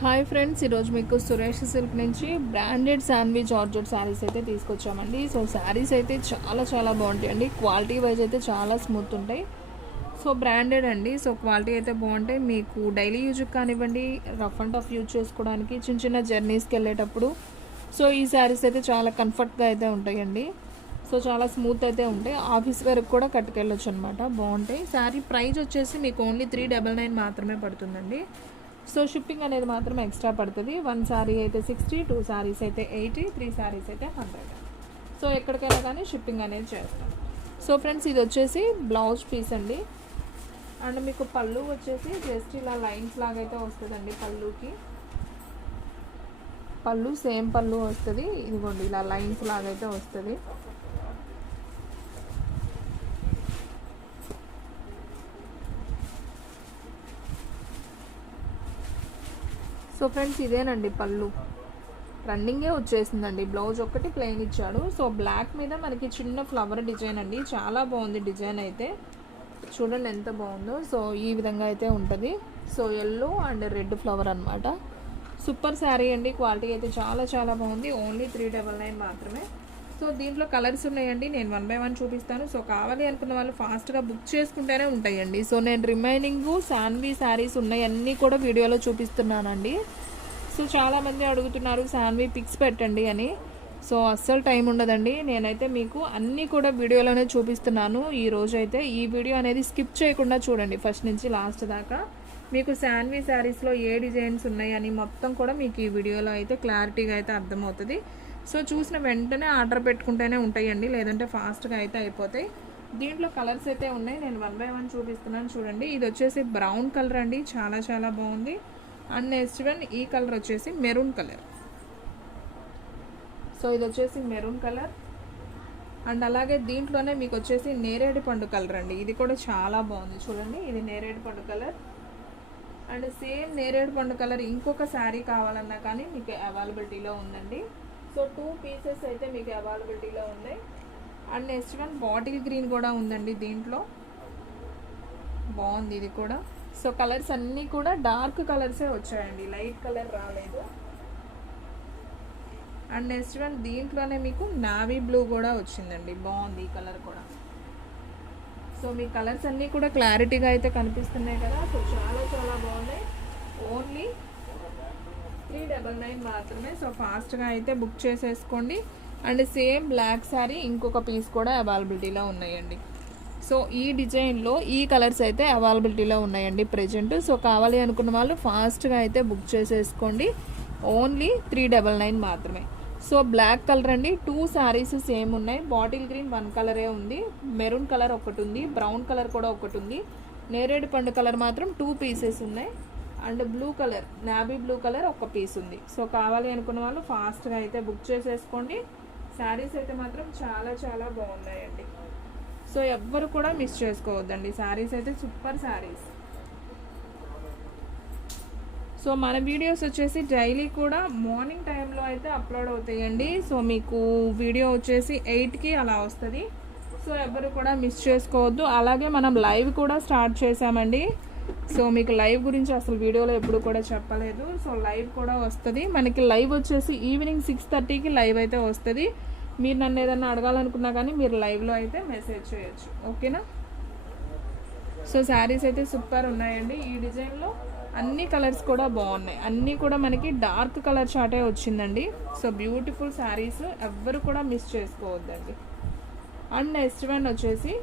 Hi friends, ఈరోజు మీకు Suresh silk నుంచి బ్రాండెడ్ శాండ్వి జార్జెట్ శారీస్ అయితే తీసుకొచ్చామండి. సో శారీస్ అయితే చాలా బాగుంటాయండి. క్వాలిటీ వైజ్ అయితే చాలా స్మూత్ ఉంటాయి. సో బ్రాండెడ్ అండి. సో క్వాలిటీ అయితే బాగుంటాయి. మీకు డైలీ యూజ్కి కానివ్వండి, రఫ్ అండ్ టఫ్ యూజ్ చేసుకోవడానికి, చిన్న జర్నీస్కి వెళ్ళేటప్పుడు సో ఈ శారీస్ అయితే చాలా కంఫర్ట్గా అయితే ఉంటాయండి. సో చాలా స్మూత్ అయితే ఉంటాయి. ఆఫీస్ వరకు కూడా కట్టుకెళ్ళొచ్చు అనమాట. బాగుంటాయి. శారీ ప్రైస్ వచ్చేసి మీకు ఓన్లీ 399 మాత్రమే పడుతుందండి. సో షిప్పింగ్ అనేది మాత్రం ఎక్స్ట్రా పడుతుంది. 1 శారీ అయితే 60, 2 శారీస్ అయితే 80, 3 శారీస్ అయితే 100. సో ఎక్కడికైనా కానీ షిప్పింగ్ అనేది చేస్తాం. సో ఫ్రెండ్స్, ఇది వచ్చేసి బ్లౌజ్ పీస్ అండి. అండ్ మీకు పళ్ళు వచ్చేసి జస్ట్ ఇలా లైన్స్ లాగైతే వస్తుందండి. పళ్ళు సేమ్ పళ్ళు వస్తుంది. ఇదిగోండి ఇలా లైన్స్ లాగైతే వస్తుంది. సో ఫ్రెండ్స్, ఇదేనండి పళ్ళు. రన్నింగే వచ్చేసిందండి. బ్లౌజ్ ఒక్కటి ప్లెయిన్ ఇచ్చాడు. సో బ్లాక్ మీద మనకి చిన్న ఫ్లవర్ డిజైన్ అండి. చాలా బాగుంది డిజైన్ అయితే. చూడండి ఎంత బాగుందో. సో ఈ విధంగా అయితే ఉంటుంది. So yellow and red flower అనమాట. సూపర్ శారీ అండి. క్వాలిటీ అయితే చాలా బాగుంది. ఓన్లీ 399 మాత్రమే. సో దీంట్లో కలర్స్ ఉన్నాయండి. నేను 1 by 1 చూపిస్తాను. సో కావాలి అనుకున్న వాళ్ళు ఫాస్ట్గా బుక్ చేసుకుంటేనే ఉంటాయండి. సో నేను రిమైనింగ్ శాన్వి శారీస్ ఉన్నాయి అన్నీ కూడా వీడియోలో చూపిస్తున్నానండి. సో చాలామంది అడుగుతున్నారు శాన్వి పిక్స్ పెట్టండి అని. సో అస్సలు టైం ఉండదండి. నేనైతే మీకు అన్నీ కూడా వీడియోలోనే చూపిస్తున్నాను. ఈ రోజైతే ఈ వీడియో అనేది స్కిప్ చేయకుండా చూడండి ఫస్ట్ నుంచి లాస్ట్ దాకా. మీకు శాన్వి శారీస్లో ఏ డిజైన్స్ ఉన్నాయని మొత్తం కూడా మీకు ఈ వీడియోలో అయితే క్లారిటీగా అయితే అర్థమవుతుంది. సో చూసిన వెంటనే ఆర్డర్ పెట్టుకుంటేనే ఉంటాయండి, లేదంటే ఫాస్ట్గా అయితే అయిపోతాయి. దీంట్లో కలర్స్ అయితే ఉన్నాయి. నేను 1 by 1 చూపిస్తున్నాను చూడండి. ఇది వచ్చేసి బ్రౌన్ కలర్ అండి. చాలా బాగుంది. అండ్ నెక్స్ట్ వన్ ఈ కలర్ వచ్చేసి మెరూన్ కలర్. సో ఇది వచ్చేసి మెరూన్ కలర్. అండ్ అలాగే దీంట్లోనే మీకు వచ్చేసి నేరేడు పండు కలర్ అండి. ఇది కూడా చాలా బాగుంది. చూడండి, ఇది నేరేడు పండు కలర్. అండ్ సేమ్ నేరేడు పండు కలర్ ఇంకొక శారీ కావాలన్నా కానీ మీకు అవైలబిలిటీలో ఉందండి. సో 2 పీసెస్ అయితే మీకు అవైలబిలిటీలో ఉన్నాయి. And next one bottle green కూడా ఉందండి. దీంట్లో బాగుంది ఇది కూడా. సో కలర్స్ అన్నీ కూడా డార్క్ కలర్సే వచ్చాయండి, లైట్ కలర్ రాలేదు. అండ్ నెక్స్ట్ వన్ దీంట్లోనే మీకు నావీ బ్లూ కూడా వచ్చిందండి. బాగుంది ఈ కలర్ కూడా. సో మీ కలర్స్ అన్నీ కూడా క్లారిటీగా అయితే కనిపిస్తున్నాయి కదా. సో చాలా బాగున్నాయి. ఓన్లీ 399 మాత్రమే. సో ఫాస్ట్గా అయితే బుక్ చేసేసుకోండి. అండ్ సేమ్ బ్లాక్ శారీ ఇంకొక పీస్ కూడా అవైలబిలిటీలో ఉన్నాయండి. సో ఈ డిజైన్లో ఈ కలర్స్ అయితే అవైలబిలిటీలో ఉన్నాయండి ప్రెజెంట్. సో కావాలి అనుకున్న వాళ్ళు ఫాస్ట్గా అయితే బుక్ చేసేసుకోండి. ఓన్లీ 399 మాత్రమే. సో బ్లాక్ కలర్ అండి. 2 శారీస్ సేమ్ ఉన్నాయి. బాటిల్ గ్రీన్ 1 కలరే ఉంది. మెరూన్ కలర్ ఒకటి ఉంది. బ్రౌన్ కలర్ కూడా ఒకటి ఉంది. నేరేడు పండు కలర్ మాత్రం 2 పీసెస్ ఉన్నాయి. And blue colour, navy blue colour ఒక పీస్ ఉంది. సో కావాలి అనుకున్న వాళ్ళు ఫాస్ట్గా అయితే బుక్ చేసేసుకోండి. శారీస్ అయితే మాత్రం చాలా బాగున్నాయండి. సో ఎవ్వరు కూడా మిస్ చేసుకోవద్దండి. శారీస్ అయితే సూపర్ శారీస్. సో మన వీడియోస్ వచ్చేసి డైలీ కూడా మార్నింగ్ టైంలో అయితే అప్లోడ్ అవుతాయండి. సో మీకు వీడియో వచ్చేసి 8కి అలా వస్తుంది. సో ఎవ్వరు కూడా మిస్ చేసుకోవద్దు. అలాగే మనం లైవ్ కూడా స్టార్ట్ చేసామండి. సో మీకు లైవ్ గురించి అసలు వీడియోలో ఎప్పుడు కూడా చెప్పలేదు. సో లైవ్ కూడా వస్తుంది. మనకి లైవ్ వచ్చేసి ఈవినింగ్ 6:30కి లైవ్ అయితే వస్తుంది. మీరు నన్ను ఏదన్నా అడగాలనుకున్నా కానీ మీరు లైవ్లో అయితే మెసేజ్ చేయొచ్చు. ఓకేనా? సో శారీస్ అయితే సూపర్ ఉన్నాయండి. ఈ డిజైన్లో అన్ని కలర్స్ కూడా బాగున్నాయి. అన్నీ కూడా మనకి డార్క్ కలర్ చార్టే వచ్చిందండి. సో బ్యూటిఫుల్ శారీస్, ఎవ్వరు కూడా మిస్ చేసుకోవద్దండి. అండ్ నెక్స్ట్ వన్ వచ్చేసి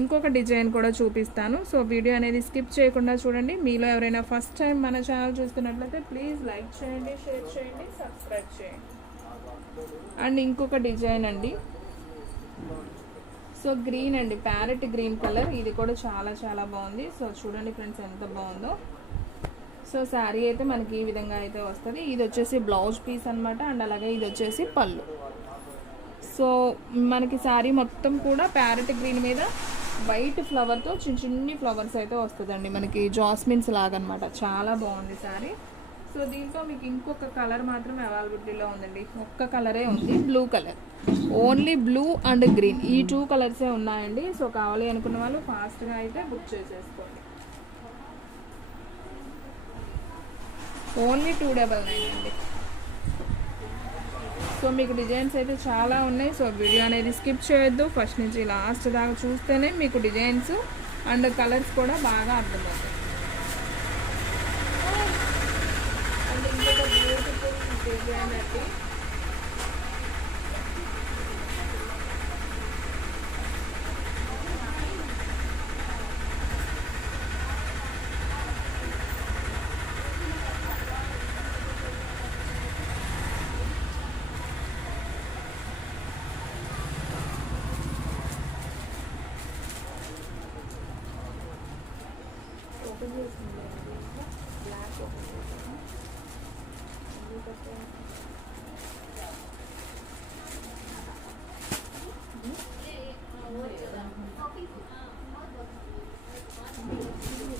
ఇంకొక డిజైన్ కూడా చూపిస్తాను. సో వీడియో అనేది స్కిప్ చేయకుండా చూడండి. మీలో ఎవరైనా ఫస్ట్ టైం మన ఛానల్ చూస్తున్నట్లయితే ప్లీజ్ లైక్ చేయండి, షేర్ చేయండి, సబ్స్క్రైబ్ చేయండి. అండ్ ఇంకొక డిజైన్ అండి. సో గ్రీన్ అండి, ప్యారెట్ గ్రీన్ కలర్. ఇది కూడా చాలా బాగుంది. సో చూడండి ఫ్రెండ్స్ ఎంత బాగుందో. సో శారీ అయితే మనకి ఈ విధంగా అయితే వస్తుంది. ఇది వచ్చేసి బ్లౌజ్ పీస్ అనమాట. అండ్ అలాగే ఇది వచ్చేసి పళ్ళు. సో మనకి శారీ మొత్తం కూడా ప్యారెట్ గ్రీన్ మీద వైట్ ఫ్లవర్తో చిన్ని ఫ్లవర్స్ అయితే వస్తుందండి. మనకి జాస్మిన్స్ లాగా అనమాట. చాలా బాగుంది శారీ. సో దీంట్లో మీకు ఇంకొక కలర్ మాత్రం అవైలబిలిటీలో ఉందండి. ఒక్క కలరే ఉంది, blue colour. Only blue and green ఈ 2 కలర్సే ఉన్నాయండి. సో కావాలి అనుకున్న వాళ్ళు ఫాస్ట్గా అయితే బుక్ చేసేసుకోండి. ఓన్లీ 299 అండి. సో మీకు డిజైన్స్ అయితే చాలా ఉన్నాయి. సో వీడియో అనేది స్కిప్ చేయొద్దు, ఫస్ట్ నుంచి లాస్ట్ దాకా చూస్తేనే మీకు డిజైన్స్ అండ్ కలర్స్ కూడా బాగా అర్థమవుతాయి. అండ్ ఇంకొక బ్యూటిఫుల్ డిజైన్ అండి.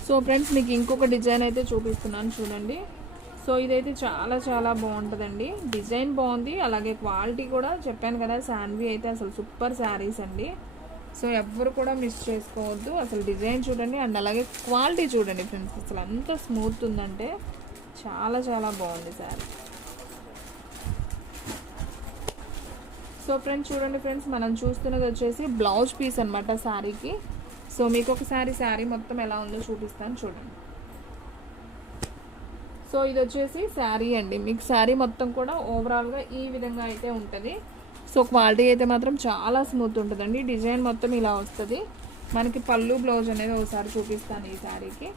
సో ఫ్రెండ్స్ మీకు ఇంకొక డిజైన్ అయితే చూపిస్తున్నాను చూడండి. సో ఇదైతే చాలా చాలా బాగుంటుందండి. డిజైన్ బాగుంది, అలాగే క్వాలిటీ కూడా చెప్పాను కదా, శాన్వి అయితే అసలు సూపర్ శారీస్ అండి. సో ఎవ్వరు కూడా మిస్ చేసుకోవద్దు. అసలు డిజైన్ చూడండి అండ్ అలాగే క్వాలిటీ చూడండి ఫ్రెండ్స్, అసలు అంత స్మూత్ ఉందంటే చాలా చాలా బాగుంది శారీ. సో ఫ్రెండ్స్ చూడండి ఫ్రెండ్స్, మనం చూస్తున్నది వచ్చేసి బ్లౌజ్ పీస్ అనమాట శారీకి. సో మీకు ఒకసారి శారీ మొత్తం ఎలా ఉందో చూపిస్తాను చూడండి. సో ఇది వచ్చేసి శారీ అండి. మీకు శారీ మొత్తం కూడా ఓవరాల్గా ఈ విధంగా అయితే ఉంటుంది. సో క్వాలిటీ అయితే మాత్రం చాలా స్మూత్ ఉంటుందండి. డిజైన్ మొత్తం ఇలా వస్తుంది. మనకి పళ్ళు బ్లౌజ్ అనేది ఒకసారి చూపిస్తాను ఈ శారీకి.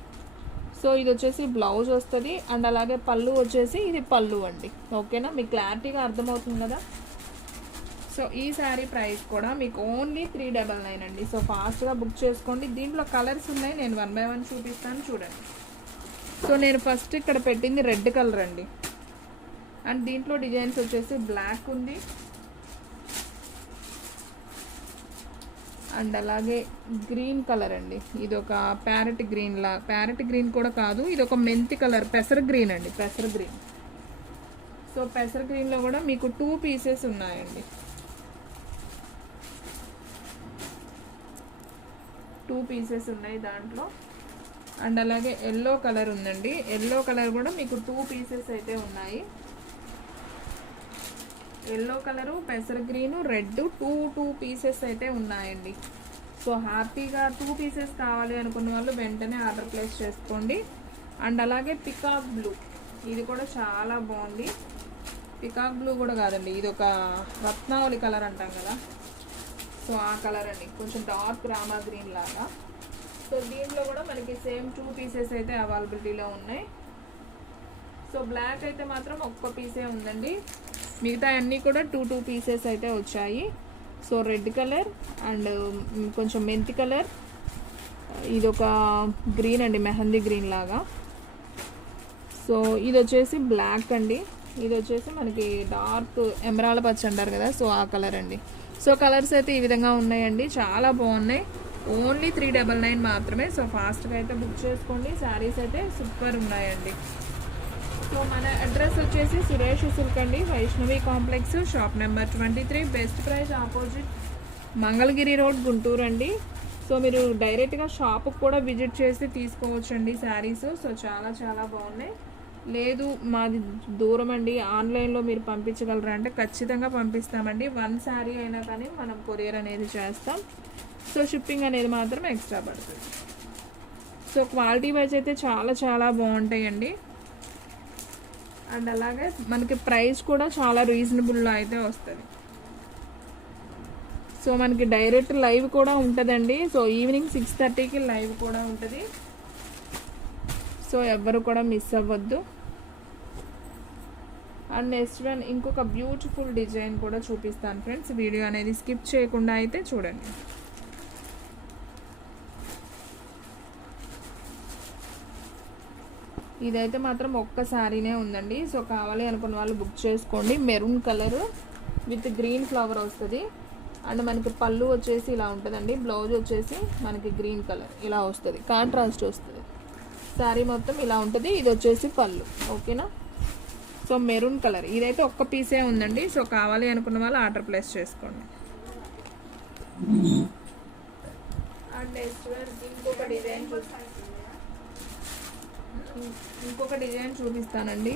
సో ఇది వచ్చేసి బ్లౌజ్ వస్తుంది అండ్ అలాగే పళ్ళు వచ్చేసి ఇది పళ్ళు అండి. ఓకేనా, మీకు క్లారిటీగా అర్థమవుతుంది కదా. సో ఈ శారీ ప్రైస్ కూడా మీకు ఓన్లీ 399 అండి. సో ఫాస్ట్గా బుక్ చేసుకోండి. దీంట్లో కలర్స్ ఉన్నాయి, నేను 1 by 1 చూపిస్తాను చూడండి. సో నేను ఫస్ట్ ఇక్కడ పెట్టింది రెడ్ కలర్ అండి. అండ్ దీంట్లో డిజైన్స్ వచ్చేసి బ్లాక్ ఉంది అండ్ అలాగే గ్రీన్ కలర్ అండి. ఇది ఒక ప్యారెట్ గ్రీన్ కూడా కాదు, ఇది ఒక మెంతి కలర్, పెసర గ్రీన్ అండి, పెసర గ్రీన్. సో పెసర గ్రీన్లో కూడా మీకు 2 పీసెస్ ఉన్నాయండి. 2 పీసెస్ ఉన్నాయి దాంట్లో. అండ్ అలాగే ఎల్లో కలర్ ఉందండి. ఎల్లో కలర్ కూడా మీకు 2 పీసెస్ అయితే ఉన్నాయి. ఎల్లో కలరు, పెసర గ్రీను, రెడ్ 2 పీసెస్ అయితే ఉన్నాయండి. సో హ్యాపీగా 2 పీసెస్ కావాలి అనుకున్న వాళ్ళు వెంటనే ఆర్డర్ ప్లేస్ చేసుకోండి. అండ్ అలాగే పికాక్ బ్లూ, ఇది కూడా చాలా బాగుంది. పికాక్ బ్లూ కూడా కాదండి, ఇది ఒక రత్నావళి కలర్ అంటాం కదా, సో ఆ కలర్ అండి, కొంచెం డార్క్ రామా గ్రీన్ లాగా. సో దీంట్లో కూడా మనకి సేమ్ 2 పీసెస్ అయితే అవైలబిలిటీలో ఉన్నాయి. సో బ్లాక్ అయితే మాత్రం ఒక్క పీసే ఉందండి, మిగతా అన్నీ కూడా 2 పీసెస్ అయితే వచ్చాయి. సో రెడ్ కలర్ అండ్ కొంచెం మెంతి కలర్, ఇది ఒక గ్రీన్ అండి, మెహందీ గ్రీన్ లాగా. సో ఇది వచ్చేసి బ్లాక్ అండి, ఇది వచ్చేసి మనకి డార్క్ ఎమరాల్డ్ పచ్చ అంటారు కదా, సో ఆ కలర్ అండి. సో కలర్స్ అయితే ఈ విధంగా ఉన్నాయండి, చాలా బాగున్నాయి. ఓన్లీ 399 మాత్రమే. సో ఫాస్ట్గా అయితే బుక్ చేసుకోండి. శారీస్ అయితే సూపర్ ఉన్నాయండి. సో మన అడ్రస్ వచ్చేసి సురేష్ సిల్క్ అండి, Vaishnavi complex, shop number 23, best price opposite, Mangalagiri road, Guntur అండి. సో మీరు డైరెక్ట్గా షాప్కి కూడా విజిట్ చేసి తీసుకోవచ్చు అండి శారీస్. సో చాలా చాలా బాగున్నాయి. లేదు మాది దూరం అండి, ఆన్లైన్లో మీరు పంపించగలరా అంటే ఖచ్చితంగా పంపిస్తామండి. 1 శారీ అయినా కానీ మనం కొరియర్ అనేది చేస్తాం. సో షిప్పింగ్ అనేది మాత్రం ఎక్స్ట్రా పడుతుంది. సో క్వాలిటీ వైజ్ అయితే చాలా చాలా బాగుంటాయండి. అండ్ అలాగే మనకి ప్రైస్ కూడా చాలా రీజనబుల్లో అయితే వస్తుంది. సో మనకి డైరెక్ట్ లైవ్ కూడా ఉంటుందండి. సో ఈవినింగ్ 6:30కి లైవ్ కూడా ఉంటుంది. సో ఎవ్వరు కూడా మిస్ అవ్వద్దు. అండ్ నెక్స్ట్ వన్ ఇంకొక బ్యూటిఫుల్ డిజైన్ కూడా చూపిస్తాను ఫ్రెండ్స్, వీడియో అనేది స్కిప్ చేయకుండా అయితే చూడండి. ఇదైతే మాత్రం ఒక్క శారీనే ఉందండి. సో కావాలి అనుకున్న వాళ్ళు బుక్ చేసుకోండి. Maroon colour with green flower వస్తుంది. అండ్ మనకి పళ్ళు వచ్చేసి ఇలా ఉంటుందండి, బ్లౌజ్ వచ్చేసి మనకి గ్రీన్ కలర్ ఇలా వస్తుంది, కాంట్రాస్ట్ వస్తుంది. శారీ మొత్తం ఇలా ఉంటుంది. ఇది వచ్చేసి పళ్ళు. ఓకేనా, సో మెరూన్ కలర్ ఇదైతే ఒక్క పీసే ఉందండి. సో కావాలి అనుకున్న వాళ్ళు ఆర్డర్ ప్లేస్ చేసుకోండి. అండ్ నెక్స్ట్ ఇంకొక డిజైన్ ఇంకొక డిజైన్ చూపిస్తానండి.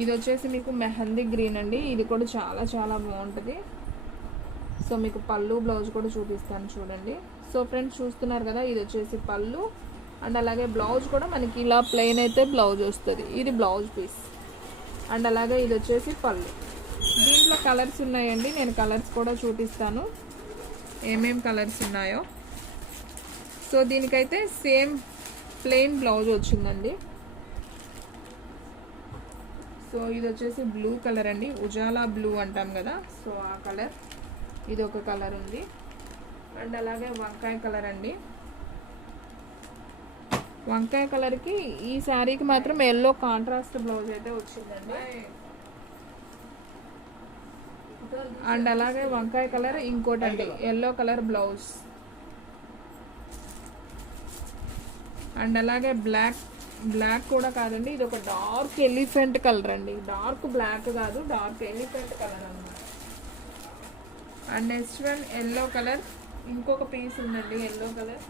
ఇది వచ్చేసి మీకు మెహందీ గ్రీన్ అండి. ఇది కూడా చాలా చాలా బాగుంటుంది. సో మీకు పళ్ళు బ్లౌజ్ కూడా చూపిస్తాను చూడండి. సో ఫ్రెండ్స్ చూస్తున్నారు కదా, ఇది వచ్చేసి పళ్ళు అండ్ అలాగే బ్లౌజ్ కూడా మనకి ఇలా ప్లెయిన్ అయితే బ్లౌజ్ వస్తుంది. ఇది బ్లౌజ్ పీస్ అండ్ అలాగే ఇది వచ్చేసి పళ్ళు. దీంట్లో కలర్స్ ఉన్నాయండి, నేను కలర్స్ కూడా చూపిస్తాను ఏమేం కలర్స్ ఉన్నాయో. సో దీనికైతే సేమ్ ప్లెయిన్ బ్లౌజ్ వచ్చిందండి. సో ఇది వచ్చేసి బ్లూ కలర్ అండి, ఉజాలా బ్లూ అంటాం కదా, సో ఆ కలర్. ఇది ఒక కలర్ ఉంది అండ్ అలాగే వంకాయ కలర్ అండి. వంకాయ కలర్కి ఈ శారీకి మాత్రం ఎల్లో కాంట్రాస్ట్ బ్లౌజ్ అయితే వచ్చిందండి. అండ్ అలాగే వంకాయ కలర్ ఇంకోటి అండి, ఎల్లో కలర్ బ్లౌజ్. అండ్ అలాగే బ్లాక్ కూడా కాదండి, ఇది ఒక డార్క్ ఎలిఫెంట్ కలర్ అండి. డార్క్ బ్లాక్ కాదు, డార్క్ ఎలిఫెంట్ కలర్ అన్నమాట. And next one yellow colour, ఇంకొక పీస్ ఉందండి ఎల్లో కలర్.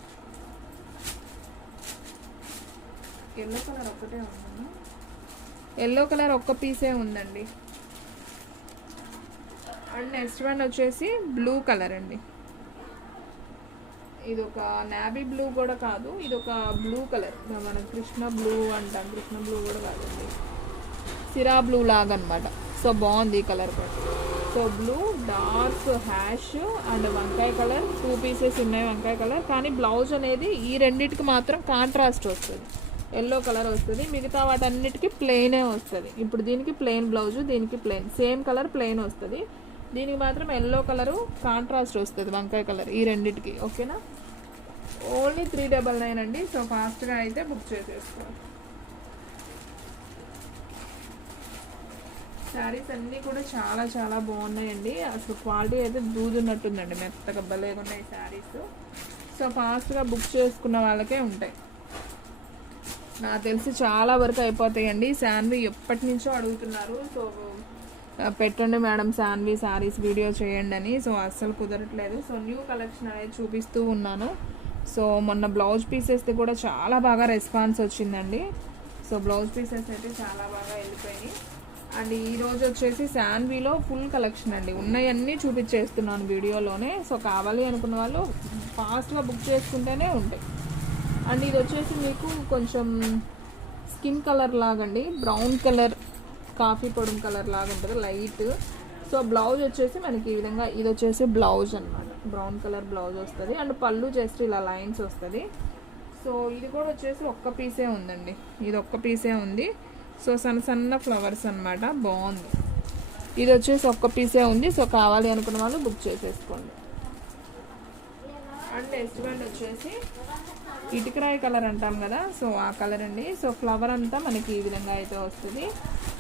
ఎల్లో కలర్ ఒక్కటే ఉంది, ఎల్లో కలర్ ఒక్క పీసే ఉందండి. అండ్ నెక్స్ట్ వన్ వచ్చేసి బ్లూ కలర్ అండి. ఇది ఒక నావీ బ్లూ కూడా కాదు, ఇది ఒక బ్లూ కలర్, మనం కృష్ణ బ్లూ అంటాం. కృష్ణ బ్లూ కూడా కాదండి, సిరా బ్లూ లాగా అనమాట. సో బాగుంది ఈ కలర్ కూడా. So blue, dark hash and వంకాయ కలర్, 2 పీసెస్ ఉన్నాయి వంకాయ కలర్. కానీ బ్లౌజ్ అనేది ఈ రెండింటికి మాత్రం కాంట్రాస్ట్ వస్తుంది, ఎల్లో కలర్ వస్తుంది. మిగతా వాటన్నిటికీ ప్లెయినే వస్తుంది. ఇప్పుడు దీనికి ప్లెయిన్ బ్లౌజు, దీనికి ప్లెయిన్, సేమ్ కలర్ ప్లెయిన్ వస్తుంది. దీనికి మాత్రం ఎల్లో కలరు కాంట్రాస్ట్ వస్తుంది, వంకాయ కలర్, ఈ రెండింటికి. ఓకేనా, ఓన్లీ 399 అండి. సో ఫాస్ట్గా అయితే బుక్ చేసేసుకోవాలి. శారీస్ అన్నీ కూడా చాలా చాలా బాగున్నాయండి. అసలు క్వాలిటీ అయితే దూదున్నట్టుందండి, మెత్తగా భలేగా ఉన్నాయి శారీస్. సో ఫాస్ట్గా బుక్ చేసుకున్న వాళ్ళకే ఉంటాయి. నాకు తెలిసి చాలా వరకు అయిపోతాయండి. శాన్వి ఎప్పటి నుంచో అడుగుతున్నారు, సో పెట్టండి మేడం శాన్వి శారీస్ వీడియో చేయండి అని. సో అస్సలు కుదరట్లేదు. సో న్యూ కలెక్షన్ అనేది చూపిస్తూ ఉన్నాను. సో మొన్న బ్లౌజ్ పీసెస్ది కూడా చాలా బాగా రెస్పాన్స్ వచ్చిందండి. సో బ్లౌజ్ పీసెస్ అయితే చాలా బాగా వెళ్ళిపోయినాయి. అండ్ ఈరోజు వచ్చేసి శాన్విలో ఫుల్ కలెక్షన్ అండి, ఉన్నాయన్నీ చూపించేస్తున్నాను వీడియోలోనే. సో కావాలి అనుకున్న వాళ్ళు ఫాస్ట్గా బుక్ చేసుకుంటేనే ఉంటాయి. అండ్ ఇది వచ్చేసి మీకు కొంచెం స్కిన్ కలర్ లాగండి, బ్రౌన్ కలర్, కాఫీ పొడి కలర్ లాగా ఉంటుంది లైట్. సో బ్లౌజ్ వచ్చేసి మనకి ఈ విధంగా, ఇది వచ్చేసి బ్లౌజ్ అనమాట, బ్రౌన్ కలర్ బ్లౌజ్ వస్తుంది. అండ్ పళ్ళు జస్ట్ ఇలా లైన్స్ వస్తుంది. సో ఇది కూడా వచ్చేసి ఒక్క పీసే ఉందండి, ఇది ఒక్క పీసే ఉంది. సో సన్న సన్న ఫ్లవర్స్ అనమాట, బాగుంది. ఇది వచ్చేసి ఒక్క పీసే ఉంది. సో కావాలి అనుకున్న వాళ్ళు బుక్ చేసేసుకోండి. అండ్ నెక్స్ట్ వన్ వచ్చేసి ఇటుకరాయి కలర్ అంటాం కదా, సో ఆ కలర్ అండి. సో ఫ్లవర్ అంతా మనకి ఈ విధంగా అయితే వస్తుంది.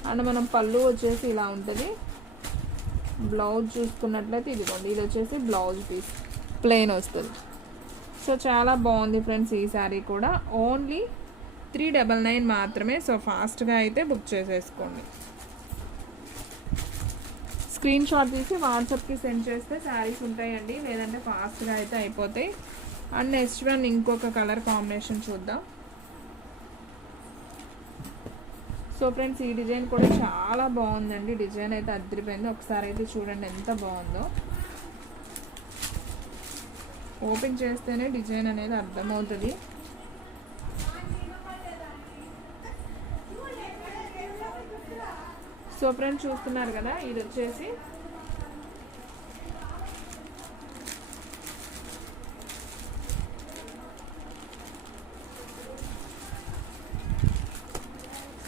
అండ్ మనం పళ్ళు వచ్చేసి ఇలా ఉంటుంది. బ్లౌజ్ చూసుకున్నట్లయితే ఇదిగోండి, ఇది వచ్చేసి బ్లౌజ్ పీస్ ప్లెయిన్ వస్తుంది. సో చాలా బాగుంది ఫ్రెండ్స్ ఈ శారీ కూడా. ఓన్లీ 399 మాత్రమే. సో ఫాస్ట్గా అయితే బుక్ చేసేసుకోండి. స్క్రీన్ షాట్ తీసి వాట్సాప్కి సెండ్ చేస్తే శారీస్ ఉంటాయండి, లేదంటే ఫాస్ట్గా అయితే అయిపోతాయి. అండ్ నెక్స్ట్ వన్ ఇంకొక కలర్ కాంబినేషన్ చూద్దాం. సో ఫ్రెండ్స్ ఈ డిజైన్ కూడా చాలా బాగుందండి, డిజైన్ అయితే అదిరిపోయింది. ఒకసారి అయితే చూడండి ఎంత బాగుందో. ఓపెన్ చేస్తేనే డిజైన్ అనేది అర్థమవుతుంది. సో ఫ్రెండ్స్ చూస్తున్నారు కదా, ఇది వచ్చేసి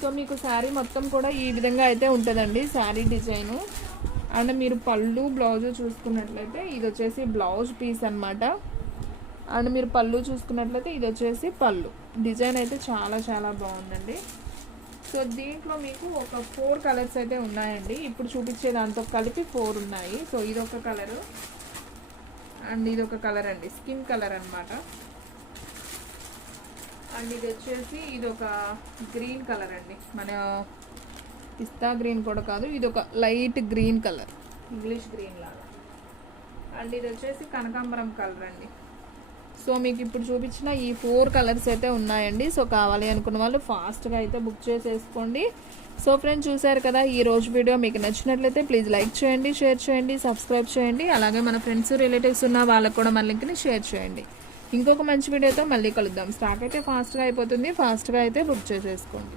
సో మీకు శారీ మొత్తం కూడా ఈ విధంగా అయితే ఉంటుందండి శారీ డిజైను. అండ్ మీరు పళ్ళు బ్లౌజ్ చూసుకున్నట్లయితే ఇది వచ్చేసి బ్లౌజ్ పీస్ అనమాట. అండ్ మీరు పళ్ళు చూసుకున్నట్లయితే ఇది వచ్చేసి పళ్ళు. డిజైన్ అయితే చాలా చాలా బాగుందండి. సో దీంట్లో మీకు ఒక 4 కలర్స్ అయితే ఉన్నాయండి. ఇప్పుడు చూపించే దాంతో కలిపి 4 ఉన్నాయి. సో ఇదొక కలరు అండ్ ఇదొక కలర్ అండి, స్కిన్ కలర్ అనమాట. అండ్ ఇది వచ్చేసి ఇదొక గ్రీన్ కలర్ అండి, మన పిస్తా గ్రీన్ కూడా కాదు, ఇది ఒక light green colour, English green లాగా. అండ్ ఇది వచ్చేసి కనకాంబరం కలర్ అండి. సో మీకు ఇప్పుడు చూపించిన ఈ 4 కలర్స్ అయితే ఉన్నాయండి. సో కావాలి అనుకున్న వాళ్ళు ఫాస్ట్గా అయితే బుక్ చేసేసుకోండి. సో ఫ్రెండ్స్ చూసారు కదా, ఈ రోజు వీడియో మీకు నచ్చినట్లయితే ప్లీజ్ లైక్ చేయండి, షేర్ చేయండి, సబ్స్క్రైబ్ చేయండి. అలాగే మన ఫ్రెండ్స్ రిలేటివ్స్ ఉన్న వాళ్ళకు కూడా మన లింక్ని షేర్ చేయండి. ఇంకొక మంచి వీడియోతో మళ్ళీ కలుద్దాం. స్టాక్ అయితే ఫాస్ట్గా అయిపోతుంది, ఫాస్ట్గా అయితే బుక్ చేసేసుకోండి.